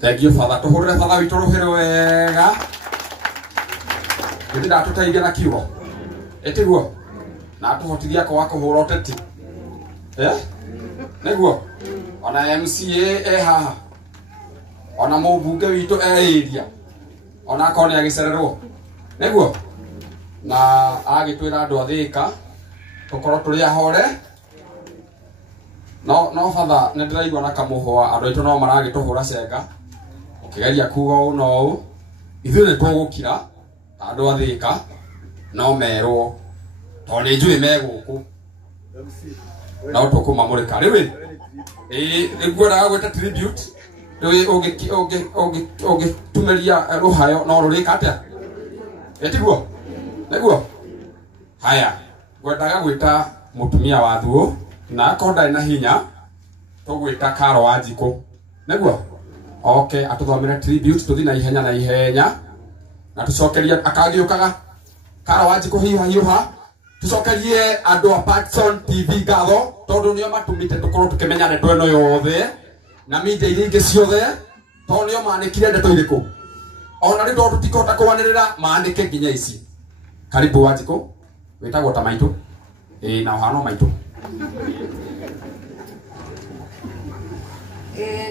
Thank you, Father. Tuhurre Father witorohere wega. Ndi ndatuteithia na kiugo. Etiguo. Na tuhotithia kwa kuhura oteti. Neguo. Ona MCA haha. Ona mubunge witu area. Ona akone agicererwo. Neguo. Na agitwira andu athika. Tukoro turi ahore. No Father, ndiraigua na kamuhwa andu aitu no maragituhura cenga. Ukigeria kuga no ithuĩ nĩ tũgũkira andũ athĩka no merwo to nĩ njũĩ megũkũ no tũkũmamũrĩka rĩu ngwendaga gwĩta tribute ũngĩtumĩria rũhayo no rũrĩka atĩa etiguo nĩguo haya ngwendaga gwĩta mũtumia wa thuũ na akorwo ndarĩ na hinya tũgwĩta Karo Wanjikũ nĩguo okay atuthomere tribute tuthi na ihenya na tucokeria akagiukaga Karo Wanjikũ hiuha tucokerie andu a Patson TV ngatho tondu nio matumite tukorwo tukimenya ndeto eno yothe na media iria ingi ciothe tondu nio manikire ndeto iriku ona rindu tutikota kwanirira maandike nginya ici karibu Wanjikũ witagwo ta maitu na uhano maitu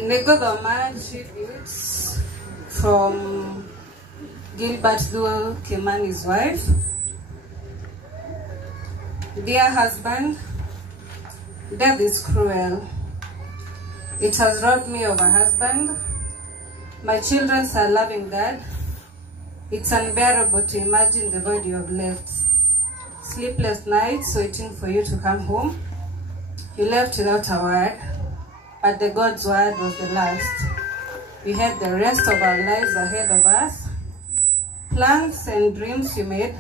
Negothoma tributes from Gilbert Thuo Kimani's wife. Dear husband, death is cruel. It has robbed me of a husband. My children are loving dad. It's unbearable to imagine the void you have left. Sleepless nights waiting for you to come home. You left without a word. But the God's word was the last. We had the rest of our lives ahead of us. Plans and dreams you made.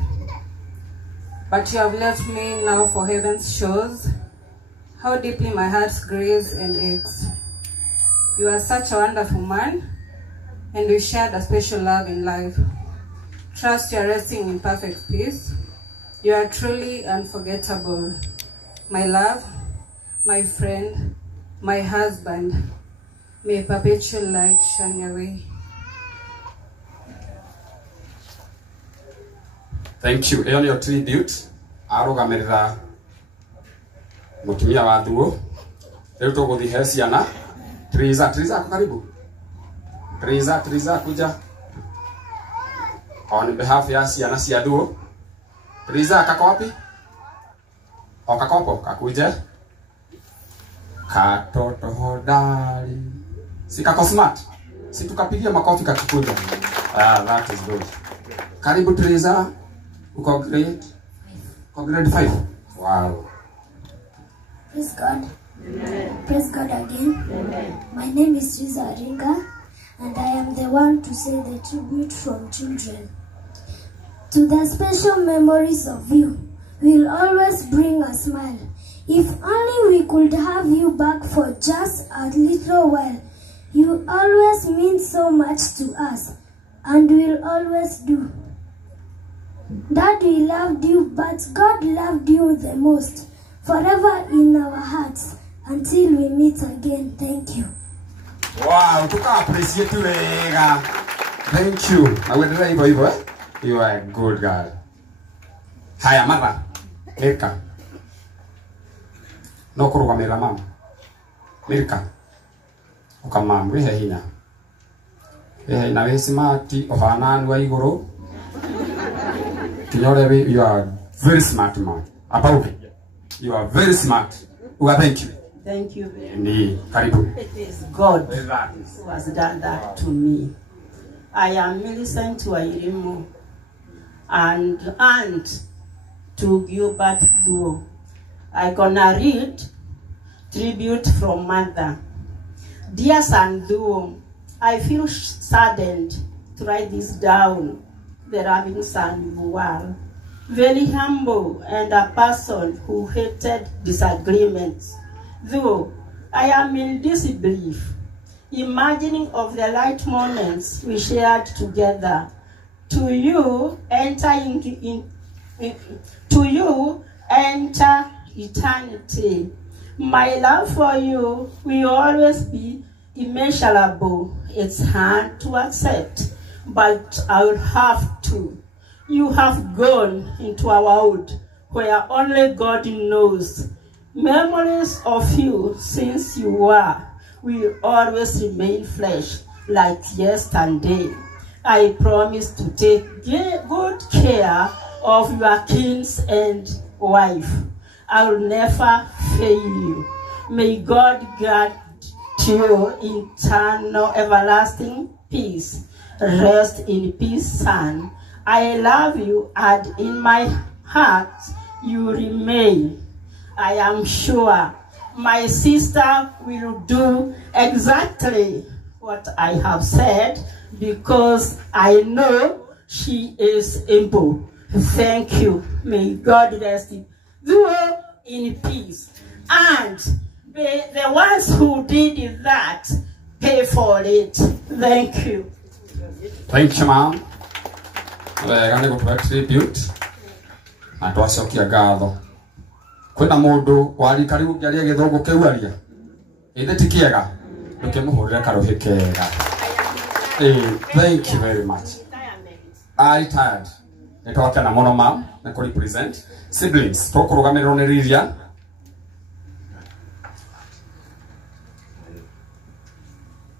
But you have left me now for heaven's shores. How deeply my heart grieves and aches. You are such a wonderful man, and we shared a special love in life. Trust you are resting in perfect peace. You are truly unforgettable. My love, my friend, my husband, may perpetual light shine your way. Thank you. Eyo niyo tribute arugamirira mutumia wa Thuo. Riu tuguthie ciana. Triza karibu. Triza kuja. On behalf ya ciana cia Thuo. Triza kako wapi? O kakopo kakuje. Katoto hodari. Si kako smart. Si tukapigia makofi kakikuja. That is good. Karibu Triza. Uko grade? Uko grade 5? Wow. Praise God. Amen. Praise God again. Amen. My name is Triza Aringa, and I am the one to say the tribute from children. To the special memories of you will always bring a smile. If only we could have you back for just a little while. You always mean so much to us, and will always do. Dad, we loved you, but God loved you the most. Forever in our hearts, until we meet again. Thank you. Wow, tuka appreciate you, Ega. Thank you. You are a good girl. Haya mara, Mirka. No kurugamira mama. Mirka. Ukamam, we hina. We hina we smart, ohana wa iguru. You are very smart man. About it. You are very smart. Well, thank you. Thank you. Karibu. It is God who has done that to me. I am Millicent Wairimu and aunt to Gilbert Thuo. I'm gonna read tribute from mother. Dear son Thuo, I feel saddened to write this down. The loving son Vual, very humble and a person who hated disagreements. Though I am in disbelief, imagining of the light moments we shared together. To you enter eternity. My love for you will always be immeasurable. It's hard to accept, but I will have to. You have gone into a world where only God knows. Memories of you since you were will always remain fresh like yesterday. I promise to take good care of your kids and wife. I will never fail you. May God grant you eternal everlasting peace. Rest in peace, son. I love you, and in my heart you remain. I am sure my sister will do exactly what I have said, because I know she is able. Thank you. May God rest you in peace. And the ones who did that, pay for it. Thank you. Thank you, ma'am. We're going to tribute. And also kiagatho. Kwina mundu wari karibu kiaria githungu kiu aria. Inde tikiega. Ndukimuhurira karuhi kega. Thank you very much. I retired. Nitoke na mono ma'am na ko represent siblings. Tokurugamirwo ni Lilian.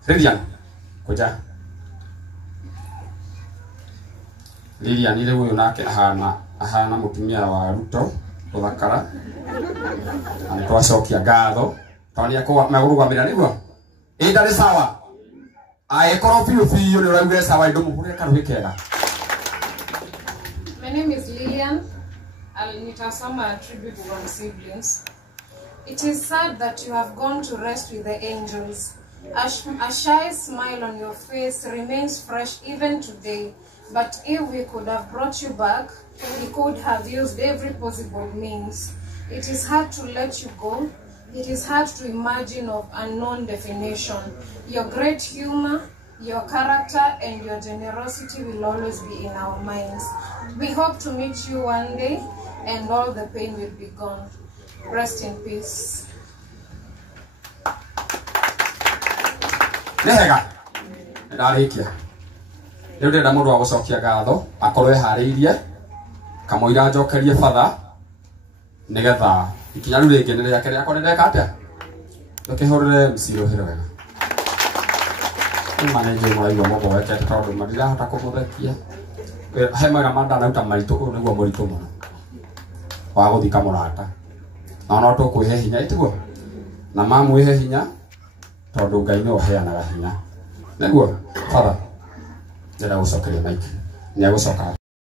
Lilian, kuja. Lilian ile huyo nake ahana mutumia wa Ruto uthakara. Anitwacokia ngatho. Tani akwa magurugamira niguo. Ndari sawa. Aekoro fiu ni urauge sawa ndumuhurire karuhi kega. My name is Lilian. I'll nitasoma a tribute from siblings. It is sad that you have gone to rest with the angels. A shy smile on your face remains fresh even today. But if we could have brought you back, we could have used every possible means. It is hard to let you go. It is hard to imagine of unknown definition. Your great humor, your character, and your generosity will always be in our minds. We hope to meet you one day, and all the pain will be gone. Rest in peace. Nehega. Ndarikia. Riu ndenda mundu wa gucokia ngatho akorwe hariirie kamuira njokerie father nigetha ikinya riu ringi ni riake riakwa nindeka atia ndukihurire mcirohire wega manager muraigua mogo wekete tondu marirahota kumuthekia he mega mandanauta maritu uyu niguo muritu muno wa guthika murata no tukwihe hinya itiguo na mamwihe hinya tondu Ngai ni uheanaga hinya niguo father ndĩra gucokeria Mike nĩ agũcoka